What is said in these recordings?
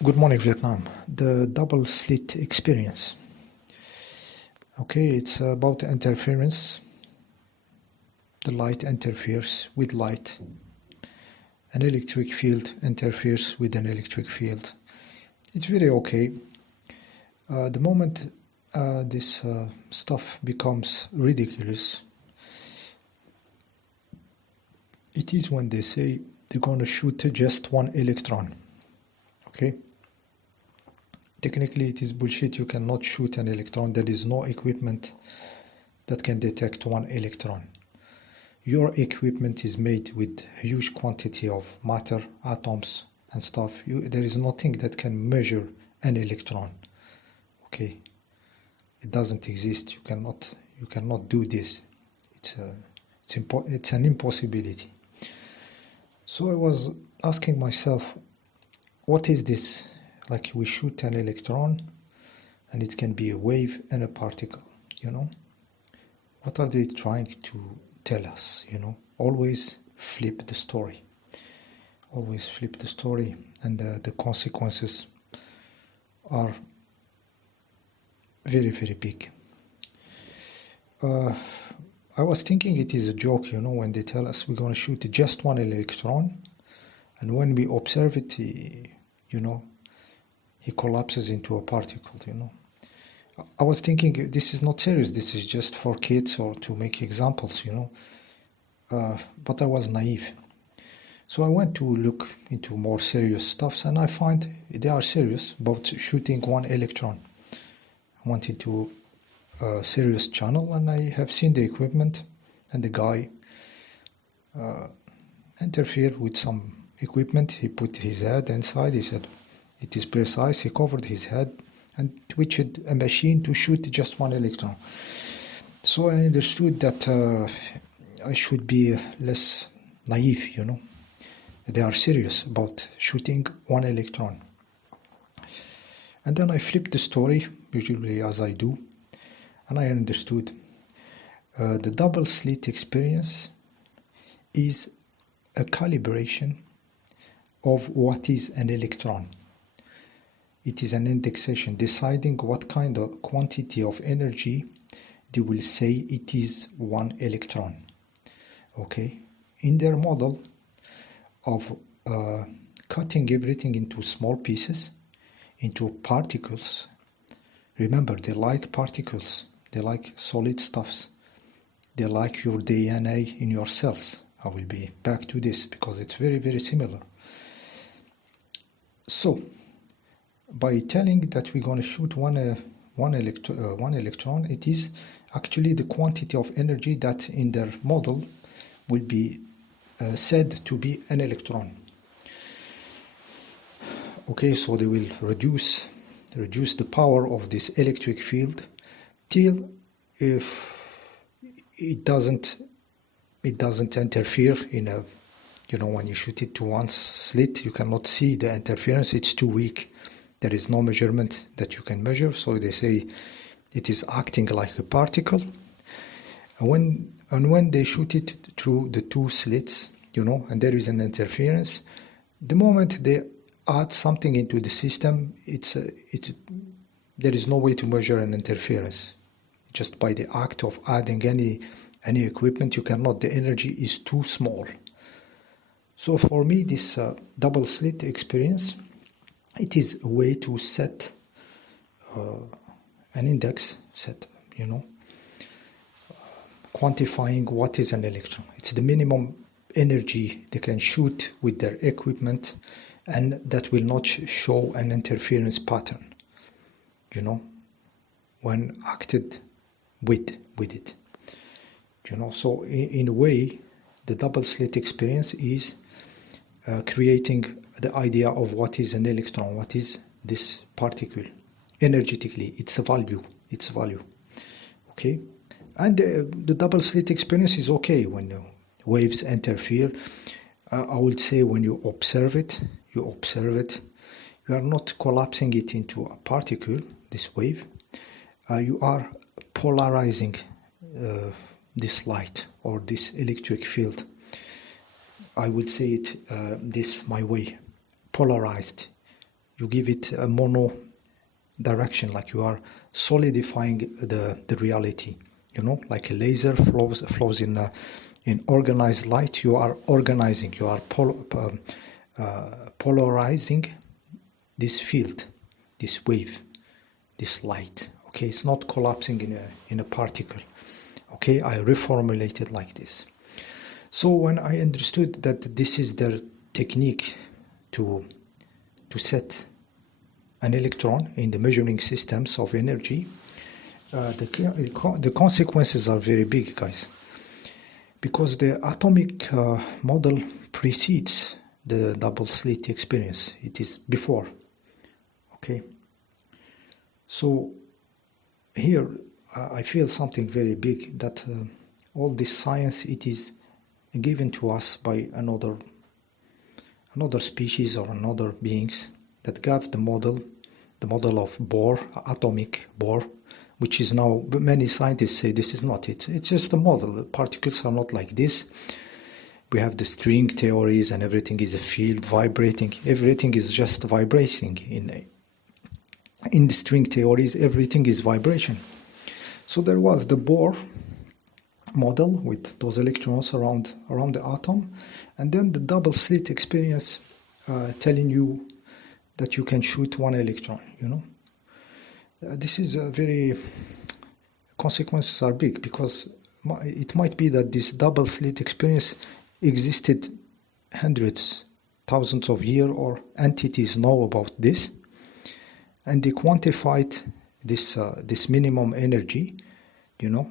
Good morning, Vietnam. The double slit experience. Okay, it's about interference. The light interferes with light. An electric field interferes with an electric field. It's very okay. The moment this stuff becomes ridiculous, it is when they say they're going to shoot just one electron. Okay? Technically, it is bullshit. You cannot shoot an electron. There is no equipment that can detect one electron. Your equipment is made with huge quantity of matter, atoms and stuff. There is nothing that can measure an electron. Okay, it doesn't exist. You cannot do this. It's an impossibility. So I was asking myself, what is this? Like, we shoot an electron and it can be a wave and a particle, you know? What are they trying to tell us, you know? Always flip the story. Always flip the story, and the consequences are very, very big. I was thinking it is a joke, you know, when they tell us we're going to shoot just one electron, and when we observe it, he collapses into a particle, you know. I was thinking this is not serious, this is just for kids or to make examples, you know. But I was naive. So I went to look into more serious stuffs, and I find they are serious about shooting one electron. I went into a serious channel, and I have seen the equipment, and the guy interfered with some equipment. He put his head inside. He said it is precise. He covered his head and twitched a machine to shoot just one electron. So I understood that I should be less naive, you know. They are serious about shooting one electron. And then I flipped the story, usually as I do, and I understood. The double slit experience is a calibration of what is an electron. It is an indexation, deciding what kind of quantity of energy they will say it is one electron. Okay, in their model of cutting everything into small pieces, into particles. Remember, they like particles. They like solid stuffs. They like your DNA in your cells. I will be back to this because it's very, very similar. So, by telling that we're going to shoot one electron, it is actually the quantity of energy that in their model will be said to be an electron. Okay, so they will reduce the power of this electric field till if it doesn't interfere in a, you know, when you shoot it to one slit, you cannot see the interference. It's too weak. There is no measurement that you can measure. So they say it is acting like a particle. And when they shoot it through the two slits, you know, and there is an interference, the moment they add something into the system, there is no way to measure an interference. Just by the act of adding any equipment, you cannot. The energy is too small. So for me, this double slit experience, it is a way to set an index, you know, quantifying what is an electron. It's the minimum energy they can shoot with their equipment, and that will not show an interference pattern, you know, when acted with it, you know. So in a way, the double slit experience is creating the idea of what is an electron, what is this particle energetically, its value. Okay, and the double slit experience is okay when the waves interfere. I would say when you observe it, you are not collapsing it into a particle, this wave. You are polarizing this light or this electric field. I would say it my way, polarized. you give it a mono direction, like you are solidifying the reality, you know, like a laser flows in organized light. You are organizing, you are polarizing this field, this wave, this light. Okay, it's not collapsing in a particle. Okay, I reformulate it like this. So when I understood that this is their technique to set an electron in the measuring systems of energy, the consequences are very big, guys, because the atomic model precedes the double slit experience. It is before. Okay, so here I feel something very big, that all this science, it is given to us by another species or another beings that gave the model of Bohr, atomic Bohr, which is now, many scientists say this is not it. It's just a model. The particles are not like this. We have the string theories and everything is a field vibrating. Everything is just vibrating. In the string theories, everything is vibration. So there was the Bohr model with those electrons around the atom, and then the double slit experience telling you that you can shoot one electron, you know. This is a very, consequences are big, because it might be that this double slit experience existed hundreds, thousands of years, or entities know about this, and they quantified this minimum energy, you know.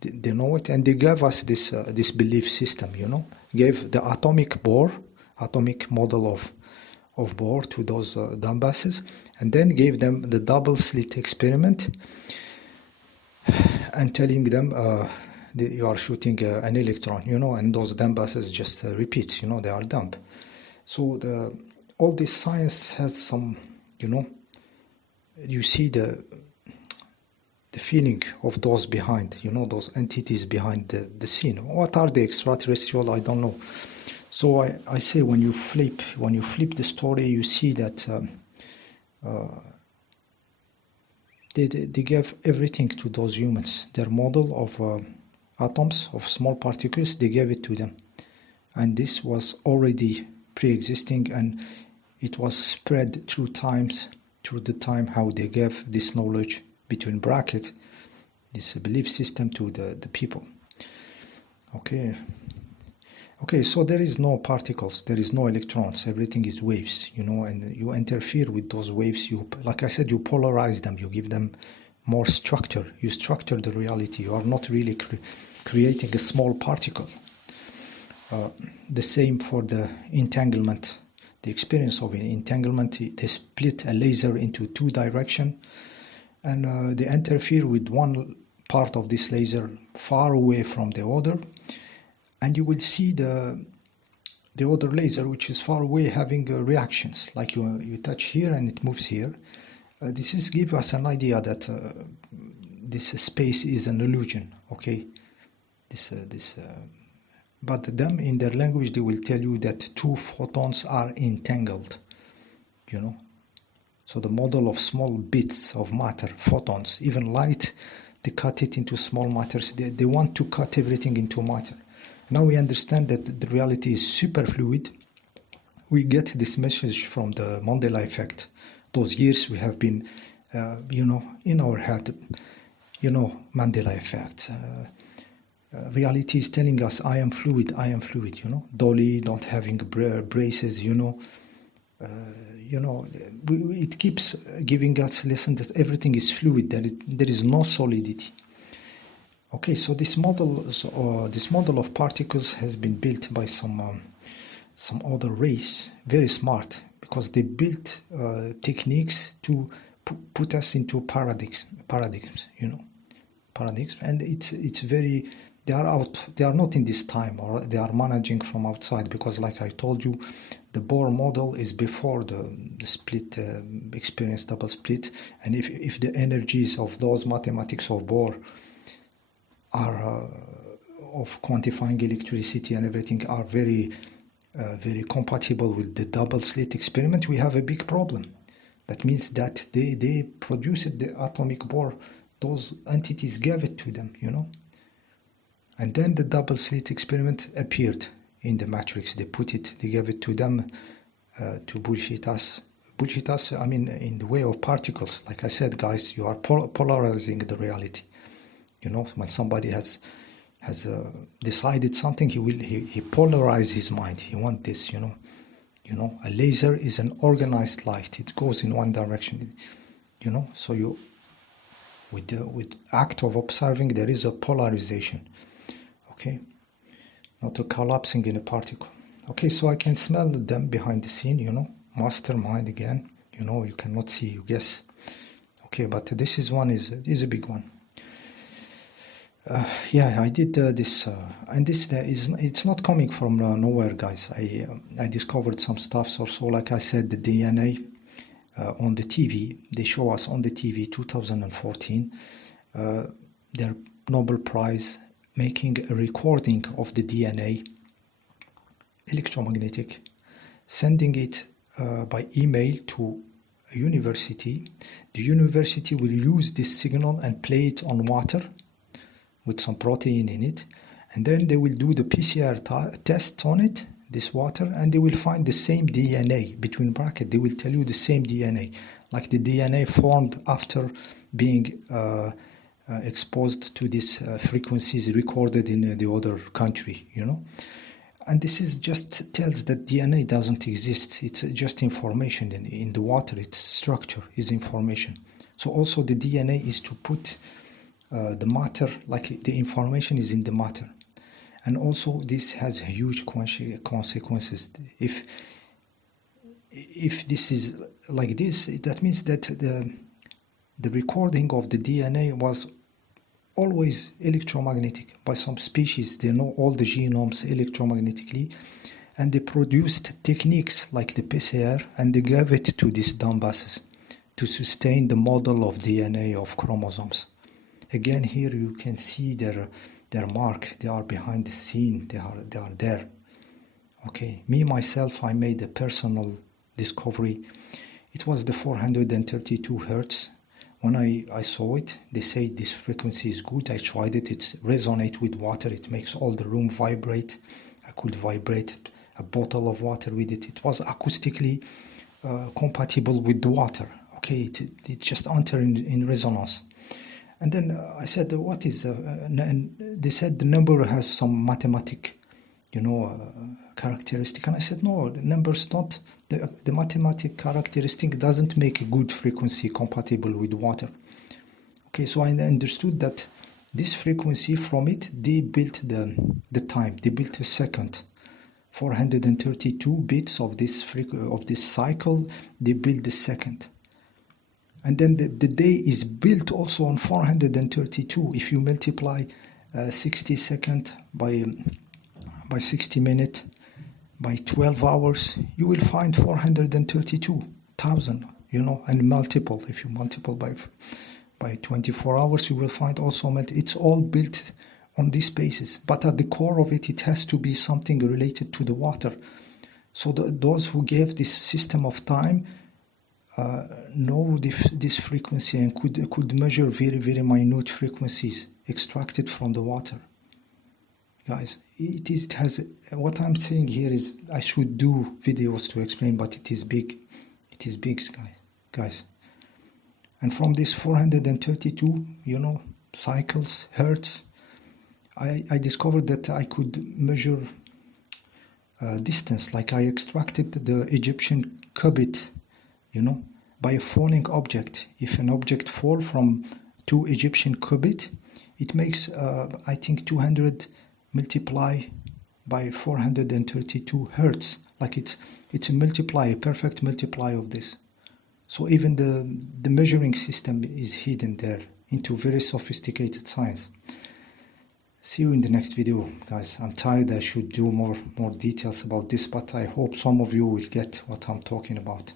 They know it, and they gave us this belief system, you know, gave the atomic model of Bohr to those dumbasses, and then gave them the double slit experiment and telling them you are shooting an electron, you know, and those dumbasses just repeat, you know, they are dumb. So all this science has some, you know, you see the feeling of those behind, you know, those entities behind the scene. What are the extraterrestrial? I don't know. So I say, when you flip the story, you see that they gave everything to those humans. Their model of atoms, of small particles, they gave it to them, and this was already pre-existing, and it was spread through the time how they gave this knowledge, between brackets, this belief system, to the people. Okay, so there is no particles, there is no electrons, everything is waves, you know, and you interfere with those waves. You, like I said, you polarize them, you give them more structure, you structure the reality. You are not really creating a small particle. The same for the entanglement. The experience of entanglement, they split a laser into two directions, and they interfere with one part of this laser far away from the other, and you will see the other laser, which is far away, having reactions, like you touch here and it moves here. This gives us an idea that this space is an illusion. Okay, but them, in their language, they will tell you that two photons are entangled, you know. So the model of small bits of matter, photons, even light, they cut it into small matters. They want to cut everything into matter. Now we understand that the reality is super fluid. We get this message from the Mandela effect. Those years we have been, you know, in our head, you know, Mandela effect. Reality is telling us, I am fluid, you know. Dolly not having braces, you know. It keeps giving us lesson that everything is fluid, that there is no solidity. Okay, so this model of particles has been built by some other race, very smart, because they built techniques to put us into paradigms, you know, and it's very. They are not in this time, or they are managing from outside, because, like I told you, the Bohr model is before the split experience, double split, and if the energies of those mathematics of Bohr are of quantifying electricity and everything are very very compatible with the double slit experiment, we have a big problem. That means that they produced the atomic bore, those entities gave it to them, you know. And then the double slit experiment appeared in the matrix. They gave it to them to bullshit us. Bullshit us, I mean, in the way of particles. Like I said, guys, you are polarizing the reality. You know, when somebody has decided something, he polarize his mind. He want this, you know. You know, a laser is an organized light. It goes in one direction, you know. So you, with act of observing, there is a polarization. Okay, not a collapsing in a particle. Okay, so I can smell them behind the scene, you know. Mastermind again, you know. You cannot see, you guess. Okay, but this is a big one. Yeah, I did this, and this it's not coming from nowhere, guys. I discovered some stuff. So like I said, the DNA on the TV, they show us on the TV 2014, their Nobel Prize making a recording of the DNA, electromagnetic, sending it by email to a university. The university will use this signal and play it on water with some protein in it, and then they will do the PCR test on it, this water, and they will find the same DNA. Between brackets, they will tell you the same DNA, like the DNA formed after being exposed to these frequencies recorded in the other country, you know. And this is just tells that DNA doesn't exist. It's just information in the water. Its structure is information. So also the DNA is to put the matter, like the information is in the matter. And also this has huge consequences. If this is like this, that means that the recording of the DNA was always electromagnetic by some species. They know all the genomes electromagnetically, and they produced techniques like the PCR, and they gave it to these dumbasses to sustain the model of DNA of chromosomes. Again, here you can see their mark. They are behind the scene. They are there. Okay, me myself, I made a personal discovery. It was the 432 hertz. When I saw it, they say this frequency is good. I tried it. It resonates with water. It makes all the room vibrate. I could vibrate a bottle of water with it. It was acoustically compatible with the water. Okay, it just entered in resonance. And then I said, what is, and they said the number has some mathematic, you know, characteristic. And I said, no, the numbers don't, the mathematic characteristic doesn't make a good frequency compatible with water. Okay, so I understood that this frequency, from it, they built the time, they built a second. 432 bits of this cycle, they built the second. And then the day is built also on 432. If you multiply 60 seconds by 60 minutes by 12 hours, you will find 432,000, you know, and multiple. If you multiply by 24 hours, you will find also it's all built on this basis. But at the core of it, it has to be something related to the water. So those who gave this system of time know this frequency and could measure very, very minute frequencies extracted from the water. Guys, it has, what I'm saying here is I should do videos to explain, but it is big. It is big, guys. And from this 432, you know, cycles, hertz, I discovered that I could measure distance. Like I extracted the Egyptian cubit, you know, by a falling object. If an object fall from 2 Egyptian cubit, it makes, I think, 200 multiply by 432 hertz. Like it's a multiply, a perfect multiply of this. So even the measuring system is hidden there into very sophisticated science. See you in the next video, guys. I'm tired. I should do more details about this, but I hope some of you will get what I'm talking about.